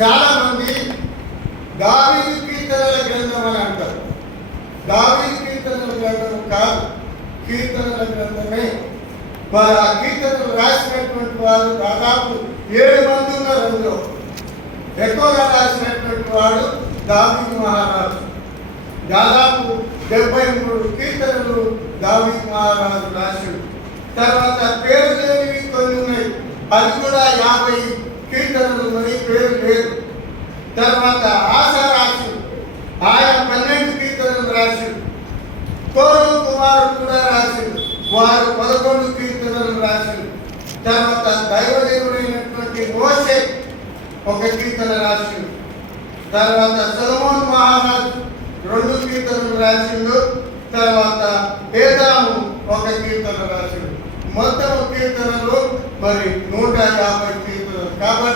చాలా మంది దావీదు కీర్తనల గ్రంథం అని అంటారు. దావీదు కీర్తనల గ్రంథం కాదు, కీర్తనల గ్రంథమే. మరి ఆ కీర్తనలు రాసినటువంటి వారు దాదాపు 7 మంది ఉన్నారు. అందులో ఎక్కువగా రాసినటువంటి వాడు దావీదు మహారాజు. దాదాపు 73 కీర్తనలు దావీదు మహారాజు రాశాడు. తర్వాత పేరు లేనివి కొన్ని ఉన్నాయి, అది కూడా 50 కీర్తనలు ఉన్నాయి, పేరు లేదు. తర్వాత ఆశా రాశి, ఆయన 12 కీర్తనలు రాశాడు. కోరు కుమారుడు కూడా రాశాడు, వారు 11 కీర్తనలు రాశారు. తర్వాత దైవదేవుడైనటువంటి మోషే 1 కీర్తన రాశాడు. తర్వాత సొలొమోను మహారాజు 2 కీర్తనలు రాసిండు. తర్వాత ఏదాము 1 కీర్తన రాశాడు. మొత్తం కీర్తనలు మరి 150